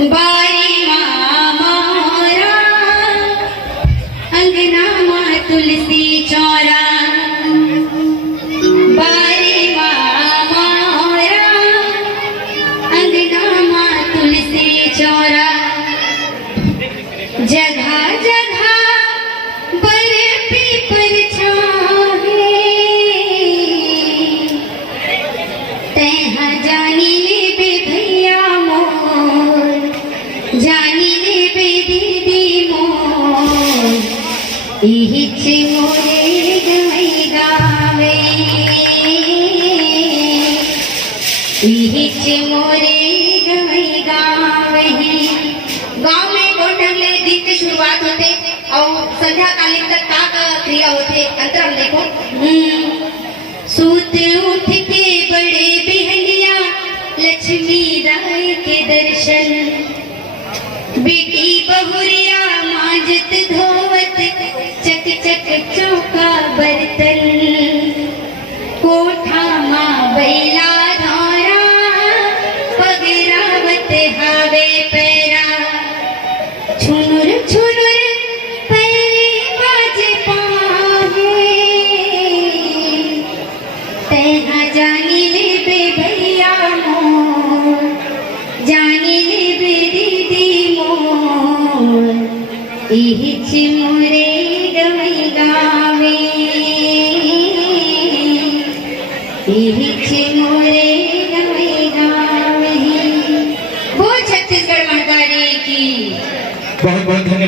बारी मारा अंगना मा तुलसी चौरा बारी मारा अंगना मा तुलसी चौरा जगह जगह बर्फी पर छाहे तैहा जानी ले बे भैया मोर जानी ले बे दीदी मोर इहिच मोरे गई गावे इहिच मोरे गई गावे गाँव में कोण ढंगले दिन की शुरुआत होते और संध्या कालीन तक का क्रिया होते अंतरम देखो सूत उठ के बड़े बिहलिया लक्ष्मी राय के दर्शन बेटी बहुरिया मांजत धोवत चक चक चौका बर्तन कोठा माँ बैला धारा पगरावत हावे पैरा छुनुर छुनुर पैरे बाजे पाहे तैहा जानी ले बे भैया मोर जानी ले बे दीदी मोर इहिच मोरे गई गावे इहिच मोरे गई गावे। वो छत्तीसगढ़ महाकाली की बहुत बहुत धन्यवाद।